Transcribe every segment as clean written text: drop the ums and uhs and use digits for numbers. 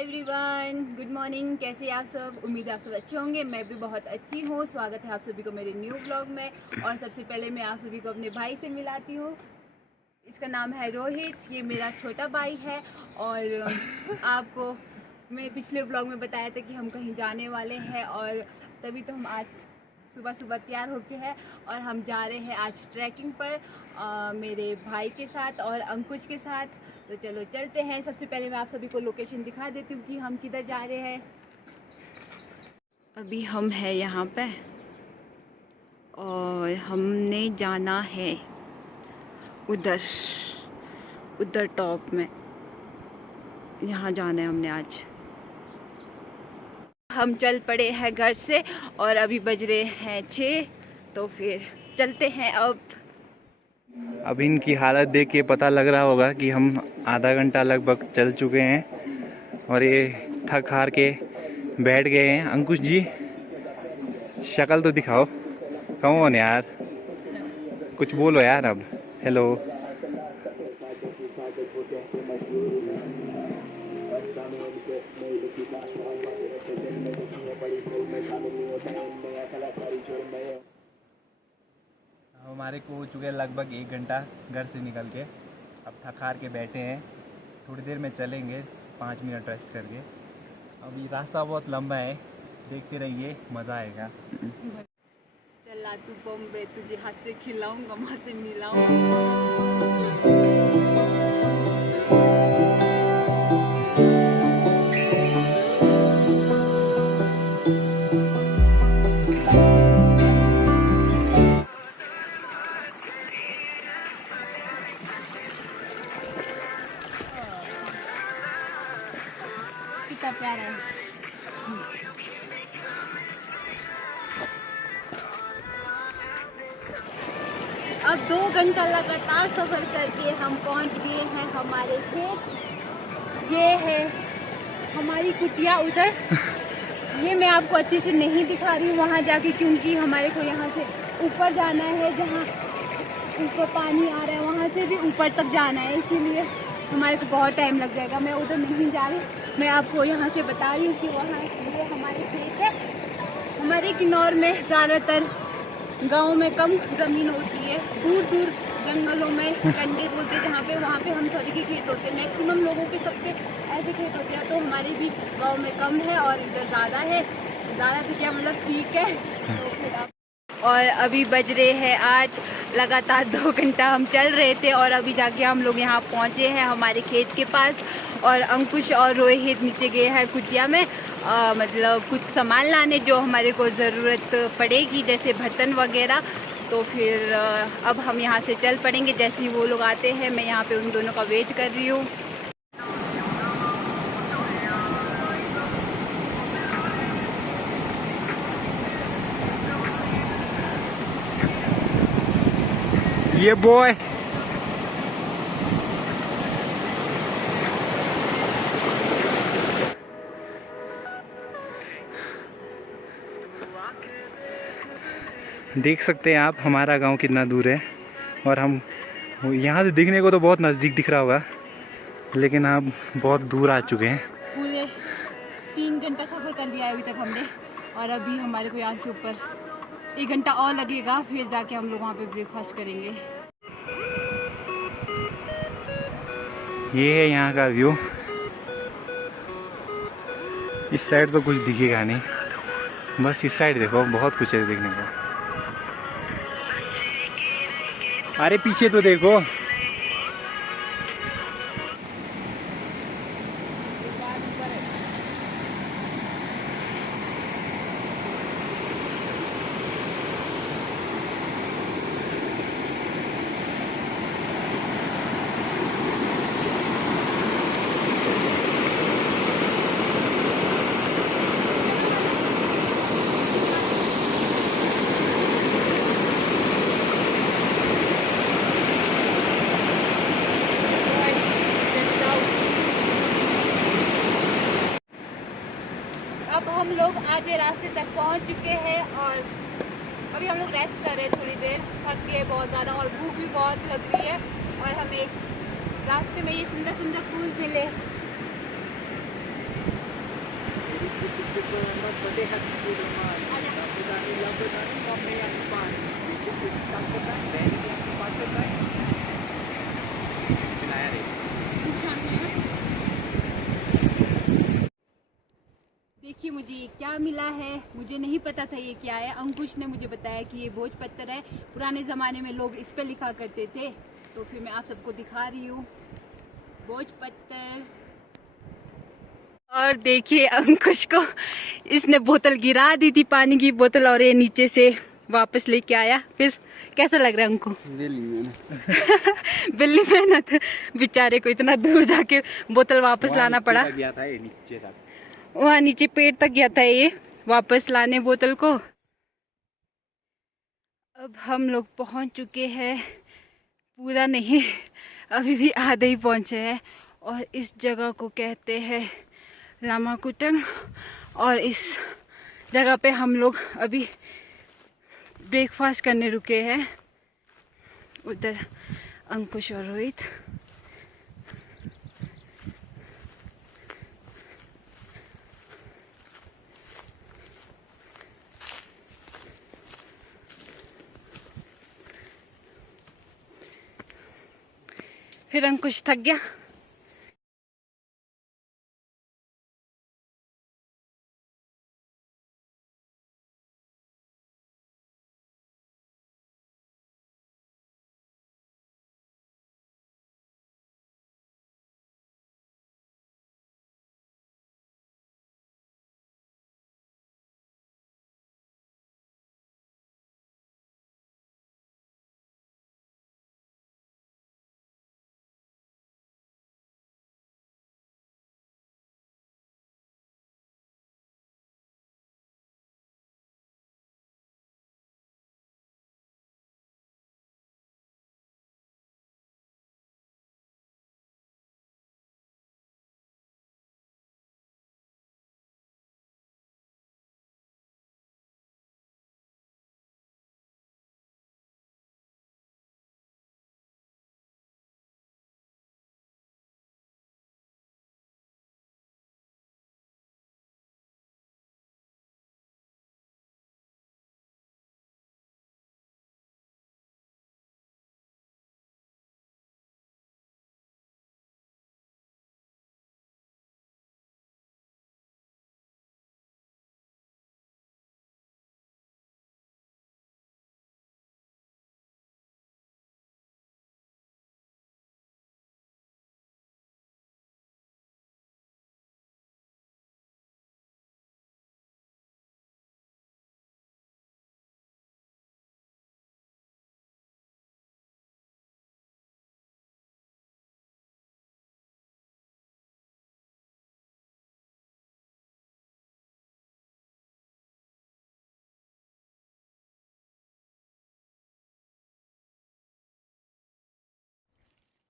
Everyone, good morning. कैसे आप सब? उम्मीद है आप सब अच्छे होंगे। मैं भी बहुत अच्छी हूँ। स्वागत है आप सभी को मेरे न्यू व्लॉग में। और सबसे पहले मैं आप सभी को अपने भाई से मिलाती हूँ। इसका नाम है रोहित। ये मेरा छोटा भाई है। और आपको मैं पिछले व्लॉग में बताया था कि हम कहीं जाने वाले हैं, और तभी तो हम आज सुबह सुबह तैयार होके हैं और हम जा रहे हैं आज ट्रैकिंग पर मेरे भाई के साथ और अंकुश के साथ। तो चलो चलते हैं। सबसे पहले मैं आप सभी को लोकेशन दिखा देती हूँ कि हम किधर जा रहे हैं। अभी हम हैं यहाँ पे और हमने जाना है उधर टॉप में। यहाँ जाना है हमने आज। हम चल पड़े हैं घर से और अभी बज रहे हैं 6। तो फिर चलते हैं। अब इनकी हालत देख के पता लग रहा होगा कि हम आधा घंटा लगभग चल चुके हैं और ये थक हार के बैठ गए हैं। अंकुश जी, शक्ल तो दिखाओ। कौन यार, कुछ बोलो यार। अब हेलो। हमारे को हो चुके लगभग 1 घंटा घर से निकल के। अब थक हार के बैठे हैं। थोड़ी देर में चलेंगे 5 मिनट रेस्ट करके। अभी रास्ता बहुत लंबा है, देखते रहिए, मज़ा आएगा। चला तू बॉम्बे, तुझे हाथ से खिलाऊंगा, माँ से मिलाऊंगा। कितना प्यारा है। अब 2 घंटा लगातार सफर करके हम पहुंच गए हैं हमारे खेत। ये है हमारी कुटिया उधर। ये मैं आपको अच्छे से नहीं दिखा रही हूँ वहाँ जाके, क्योंकि हमारे को यहाँ से ऊपर जाना है, जहाँ ऊपर पानी आ रहा है वहाँ से भी ऊपर तक जाना है, इसीलिए हमारे को बहुत टाइम लग जाएगा। मैं उधर नहीं जा रही, मैं आपको यहाँ से बता रही हूँ कि वहाँ ये हमारे खेत है। हमारे किन्नौर में ज़्यादातर गाँव में कम ज़मीन होती है, दूर दूर जंगलों में कंडे बोलते हैं जहाँ पे, वहाँ पे हम सभी के खेत होते हैं। मैक्सिमम लोगों के सबके ऐसे खेत होते हैं, तो हमारे भी गाँव में कम है और इधर ज़्यादा है। ज़्यादा तो क्या मतलब, ठीक है। तो फिर आप और अभी बज रहे हैं 8। लगातार 2 घंटा हम चल रहे थे और अभी जाके हम लोग यहाँ पहुँचे हैं हमारे खेत के पास। और अंकुश और रोहित नीचे गए हैं कुटिया में, मतलब कुछ सामान लाने जो हमारे को ज़रूरत पड़ेगी, जैसे बर्तन वगैरह। तो फिर अब हम यहाँ से चल पड़ेंगे जैसे ही वो लोग आते हैं। मैं यहाँ पे उन दोनों का वेट कर रही हूँ। ये बॉय देख सकते हैं आप हमारा गांव कितना दूर है, और हम यहाँ से दिखने को तो बहुत नज़दीक दिख रहा होगा, लेकिन आप बहुत दूर आ चुके हैं। पूरे 3 घंटा सफ़र कर लिया है अभी तक हमने, और अभी हमारे को यहाँ से ऊपर 1 घंटा और लगेगा, फिर जाके हम लोग वहाँ पे ब्रेकफास्ट करेंगे। ये है यहाँ का व्यू। इस साइड तो कुछ दिखेगा नहीं, बस इस साइड देखो, बहुत कुछ है देखने को। अरे पीछे तो देखो। अब हम लोग आधे रास्ते तक पहुंच चुके हैं और अभी हम लोग रेस्ट कर रहे हैं थोड़ी देर। थक गए बहुत ज़्यादा और भूख भी बहुत लग रही है, और हमें रास्ते में ये सुंदर सुंदर फूल मिले। देखिए मुझे ये क्या मिला है, मुझे नहीं पता था ये क्या है। अंकुश ने मुझे बताया कि ये भोजपत्र है, पुराने ज़माने में लोग इस पे लिखा करते थे, तो फिर मैं आप सबको दिखा रही हूँ भोजपत्र। और देखिए अंकुश को इसने बोतल गिरा दी थी, पानी की बोतल, और ये नीचे से वापस लेके आया। फिर कैसा लग रहा है अंकु? बिल्ली मेहनत, बेचारे को इतना दूर जाके बोतल वापस लाना पड़ा। गया था ये नीचे तक, वहाँ नीचे पेड़ तक गया था ये वापस लाने बोतल को। अब हम लोग पहुँच चुके हैं, पूरा नहीं, अभी भी आधे ही पहुँचे हैं। और इस जगह को कहते हैं लामाकुटंग, और इस जगह पे हम लोग अभी ब्रेकफास्ट करने रुके हैं। उधर अंकुश और रोहित। फिर अंकुश थक गया।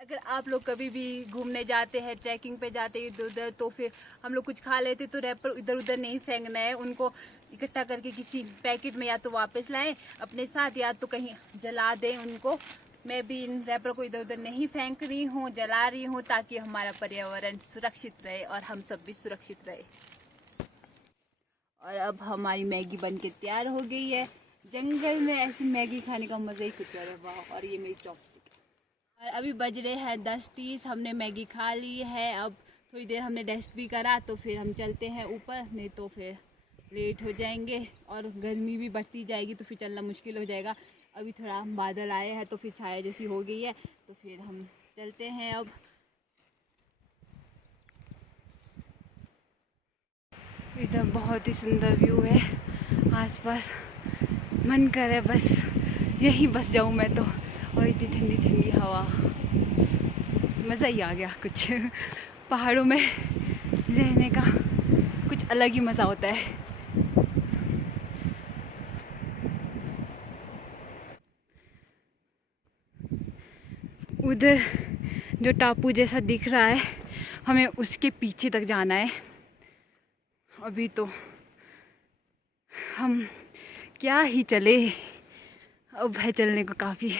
अगर आप लोग कभी भी घूमने जाते हैं, ट्रैकिंग पे जाते हैं इधर उधर, तो फिर हम लोग कुछ खा लेते तो रैपर इधर उधर नहीं फेंकना है, उनको इकट्ठा करके किसी पैकेट में या तो वापस लाएं अपने साथ, या तो कहीं जला दें उनको। मैं भी इन रैपर को इधर उधर नहीं फेंक रही हूँ, जला रही हूँ, ताकि हमारा पर्यावरण सुरक्षित रहे और हम सब भी सुरक्षित रहे। और अब हमारी मैगी बन के तैयार हो गई है। जंगल में ऐसी मैगी खाने का मजा ही कुछ और है, वाह। और ये मेरी चॉपस्टिक। और अभी बज रहे हैं 10:30, हमने मैगी खा ली है। अब थोड़ी देर हमने रेस्ट भी करा, तो फिर हम चलते हैं ऊपर, नहीं तो फिर लेट हो जाएंगे और गर्मी भी बढ़ती जाएगी, तो फिर चलना मुश्किल हो जाएगा। अभी थोड़ा बादल आए हैं, तो फिर छाया जैसी हो गई है, तो फिर हम चलते हैं अब। इधर बहुत ही सुंदर व्यू है आसपास, मन करे बस यहीं बस जाऊँ मैं तो। और इतनी ठंडी ठंडी हवा, मज़ा ही आ गया कुछ। पहाड़ों में रहने का कुछ अलग ही मज़ा होता है। उधर जो टापू जैसा दिख रहा है, हमें उसके पीछे तक जाना है। अभी तो हम क्या ही चले, अब है चलने को काफ़ी।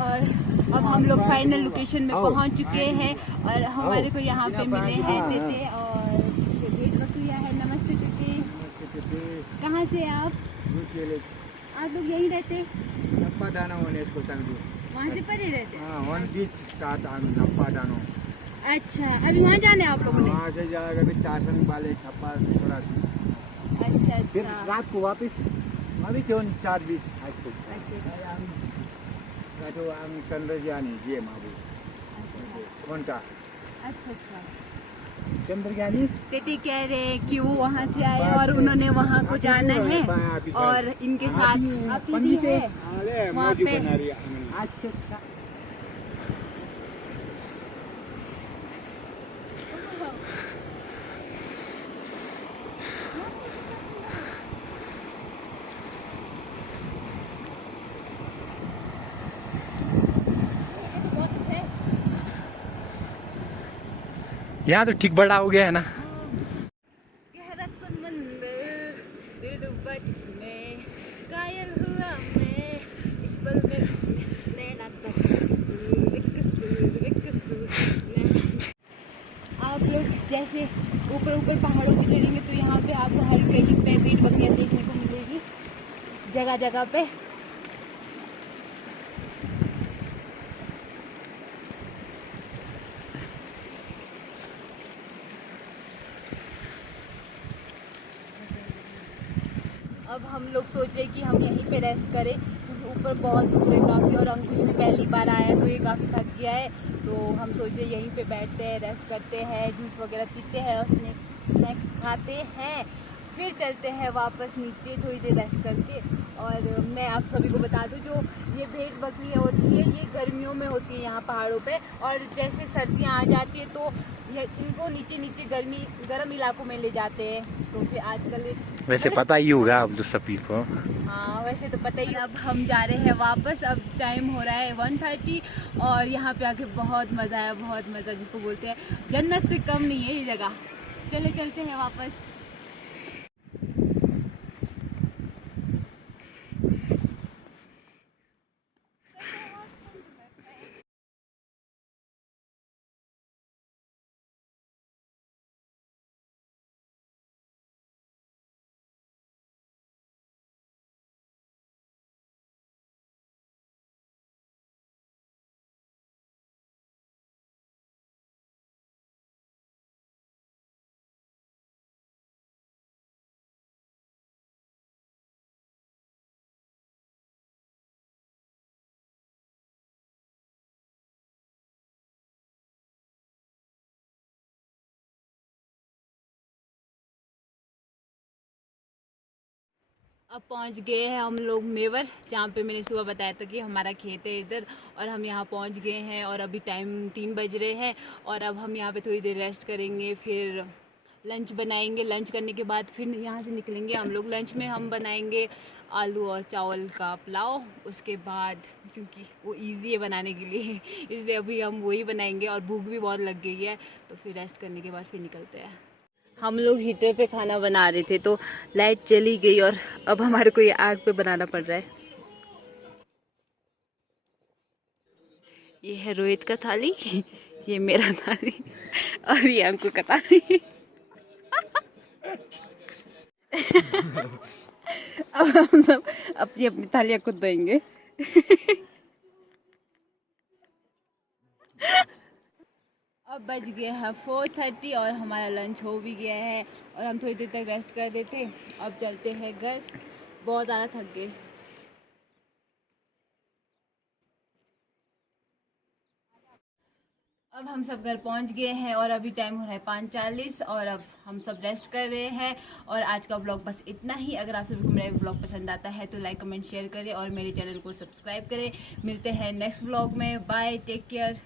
और अब हम लोग फाइनल लोकेशन में पहुंच चुके हैं और हमारे को यहाँ पे मिले हैं दीदी और भेड़ बकरियाँ है। नमस्ते दीदी, कहाँ से आप लोग यहीं रहते? वहाँ से परे रहते? अच्छा, अभी वहाँ जाने आप लोगों ने? वहाँ से जाएगा भी टासन वाले छप्पा थोड़ा सी। अच्छा फिर अच्छा रात को वापस अभी क्यों 4:20 आज को तो हम चंद्रज्ञानी जी माबू कौन का अच्छा अच्छा। चंद्रज्ञानी दीदी कह रहे हैं कि वो वहाँ से आए और उन्होंने वहाँ को जाना है और इनके साथ दीदी है वहाँ पे। अच्छा अच्छा। यहाँ तो ठीक बड़ा हो गया है ना। गहरा समंदर दिल डूबा जिसमें कायल हुआ मैं इस पल में उसमें नैना तक आप लोग जैसे ऊपर ऊपर पहाड़ों पे चढ़ेंगे तो यहाँ पे आपको हर कहीं पे भेड़ बकरियाँ देखने को मिलेगी जगह जगह पे। अब हम लोग सोच रहे कि हम यहीं पे रेस्ट करें क्योंकि ऊपर बहुत दूर है काफ़ी और अंकुश भी पहली बार आया तो ये काफ़ी थक गया है। तो हम सोच रहे यहीं पे बैठते हैं, रेस्ट करते हैं, जूस वगैरह पीते हैं और स्नैक्स खाते हैं, फिर चलते हैं वापस नीचे थोड़ी देर रेस्ट करके। और मैं आप सभी को बता दूं जो ये भेड़ बकरियाँ होती है ये गर्मियों में होती है यहाँ पहाड़ों पे और जैसे सर्दियाँ आ जाती है तो ये इनको नीचे नीचे गर्म इलाकों में ले जाते हैं। तो फिर आजकल वैसे पता ही होगा आप तो सभी को। हाँ वैसे तो पता ही। अब हम जा रहे हैं वापस, अब टाइम हो रहा है 1:30 और यहाँ पे आके बहुत मज़ा आया, बहुत मज़ा जिसको बोलते हैं जन्नत से कम नहीं है ये जगह। चलते हैं वापस। अब पहुंच गए हैं हम लोग मेवर, जहाँ पे मैंने सुबह बताया था कि हमारा खेत है इधर, और हम यहाँ पहुंच गए हैं और अभी टाइम 3 बज रहे हैं और अब हम यहाँ पे थोड़ी देर रेस्ट करेंगे, फिर लंच बनाएंगे। लंच करने के बाद फिर यहाँ से निकलेंगे हम लोग। लंच में हम बनाएंगे आलू और चावल का पुलाव, उसके बाद क्योंकि वो इजी है बनाने के लिए इसलिए अभी हम वही बनाएंगे और भूख भी बहुत लग गई है, तो फिर रेस्ट करने के बाद फिर निकलते हैं। हम लोग हीटर पे खाना बना रहे थे तो लाइट चली गई और अब हमारे को ये आग पे बनाना पड़ रहा है। ये है रोहित का थाली, ये मेरा थाली और ये अंकुर का थाली अब हम सब अपनी अपनी थालियां खुद देंगे अब बज गए हैं 4:30 और हमारा लंच हो भी गया है और हम थोड़ी देर तक रेस्ट कर रहे थे। अब चलते हैं घर, बहुत ज़्यादा थक गए। अब हम सब घर पहुंच गए हैं और अभी टाइम हो रहा है 5:40 और अब हम सब रेस्ट कर रहे हैं। और आज का ब्लॉग बस इतना ही। अगर आप सभी को मेरा ब्लॉग पसंद आता है तो लाइक कमेंट शेयर करें और मेरे चैनल को सब्सक्राइब करें। मिलते हैं नेक्स्ट ब्लॉग में। Bye, take care.